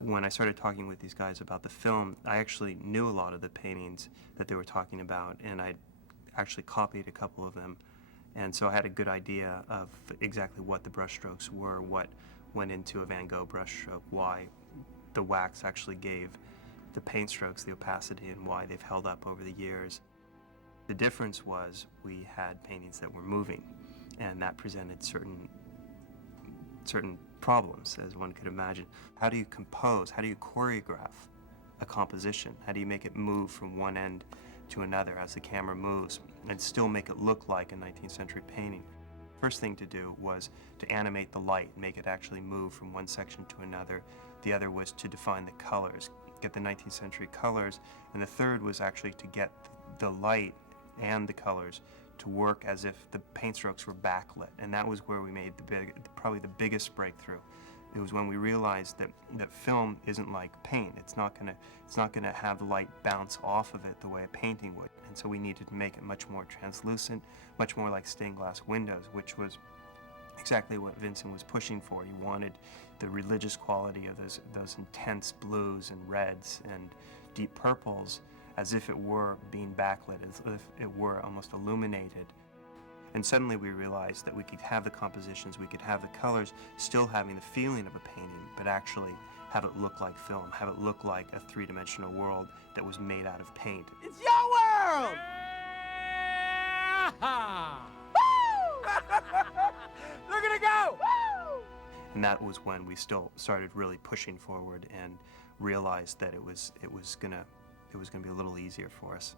When I started talking with these guys about the film, I actually knew a lot of the paintings that they were talking about, and I actually copied a couple of them. And so I had a good idea of exactly what the brushstrokes were, what went into a Van Gogh brushstroke, why the wax actually gave the paint strokes the opacity, and why they've held up over the years. The difference was we had paintings that were moving, and that presented certain problems, as one could imagine. How do you compose? How do you choreograph a composition? How do you make it move from one end to another as the camera moves and still make it look like a 19th century painting? First thing to do was to animate the light, make it actually move from one section to another. The other was to define the colors, get the 19th century colors, and the third was actually to get the light and the colors to work as if the paint strokes were backlit, and that was where we made probably the biggest breakthrough. It was when we realized that film isn't like paint. It's not gonna have light bounce off of it the way a painting would, and so we needed to make it much more translucent, much more like stained glass windows, which was exactly what Vincent was pushing for. He wanted the religious quality of those intense blues and reds and deep purples, as if it were being backlit, as if it were almost illuminated. And suddenly we realized that we could have the compositions, we could have the colors, still having the feeling of a painting, but actually have it look like film, have it look like a three-dimensional world that was made out of paint. It's your world! Yeah! Woo! Look at it go! Woo! And that was when we still started really pushing forward and realized that it was gonna be a little easier for us.